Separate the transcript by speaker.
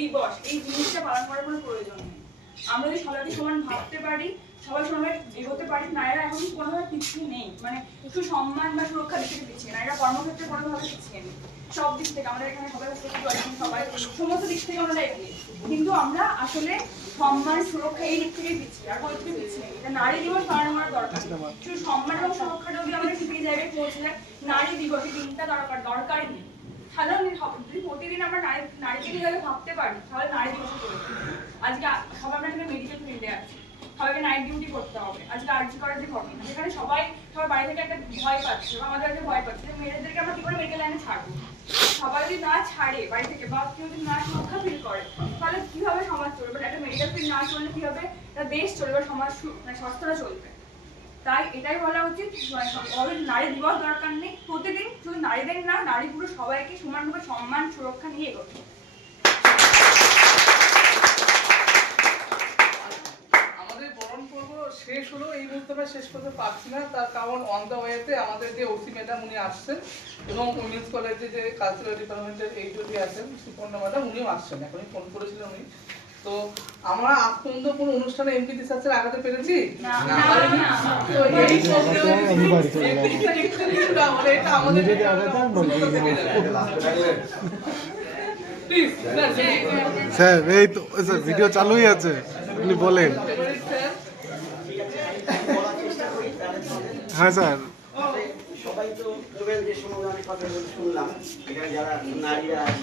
Speaker 1: দিবস। এই জিনিসটা পালন করার কোনো প্রয়োজন নেই। আমরা যদি সবাইকে সমান ভাবতে পারি, সবাই সমানভাবে এগোতে পারি, নারীরা এখন কোনোভাবে পিছিয়ে নেই। মানে একটু সম্মান বা সুরক্ষা দিক থেকে নারীরা কর্মক্ষেত্রে কোনোভাবে পিছিয়ে নেই। সব দিক থেকে আমাদের এখানে সবাই সবাই সমস্ত দিক থেকে আমরা এগিয়ে। কিন্তু আমরা আসলে সম্মান, সুরক্ষা এই দিক থেকে পিছিয়ে, আর কোনো থেকে পিছিয়ে নেই? এটা নারী দিবস পালন করা দরকার। শুধু সম্মান এবং সুরক্ষাটা যদি আমাদের সেই জায়গায় পৌঁছে যায় নারী দিবসে দিনটা দরকার, দরকারই নেই। সাধারণ সব- যদি প্রতিদিন আমরা নারী নারীকে নিয়ে ভাবতে পারি, তাহলে নারী দিবসে আজকে সবাই আমরা এখানে মেডিকেল ফিল্ডে আছি। সবাইকে নাইট ডিউটি করতে হবে। আজকে আর্জি করার যে ঘটনা সেখানে সবাই, সবার বাড়ি থেকে একটা ভয় পাচ্ছে বা আমাদের একটা ভয় পাচ্ছে মেয়েদেরকে আমরা কি করে মেডিকেল লাইনে ছাড়বো? সবাই যদি না ছাড়ে বাড়ি থেকে বা কেউ যদি না সুরক্ষা ফিল করে, তাহলে কীভাবে সমাজ চলবে? একটা মেডিকেল ফিল্ড না চললে কীভাবে একটা দেশ চলবে, সমাজ মানে স্বাস্থ্যটা চলবে? তাই এটাই বলা উচিত। মানে নারী দিবস দরকার নেই। শুধু নারীদের না, নারী পুরুষ সবাইকে সমানভাবে সম্মান, সুরক্ষা নিয়ে এগোতে
Speaker 2: শেষ হলো, এই শেষ করতে পারছি না। তার কারণ অন দ্য ওয়েতে আমাদের যে ওসি ম্যাডাম উনি আসছেন এবং উইমেন্স কলেজে যে কালচারাল ডিপার্টমেন্টের এই যদি আছেন, সুপর্ণা ম্যাডাম উনিও আসছেন। এখনই ফোন করেছিলেন উনি। তো আমরা আজ পর্যন্ত কোনো অনুষ্ঠানে এমপি রিসার্চের আগাতে পেরেছি
Speaker 3: স্যার এই তো স্যার ভিডিও চালুই আছে আপনি বলেন হ্যাঁ স্যার
Speaker 4: সবাই তো যে সময় আমি কথা বলে শুনলাম এখানে যারা নারীরা আছে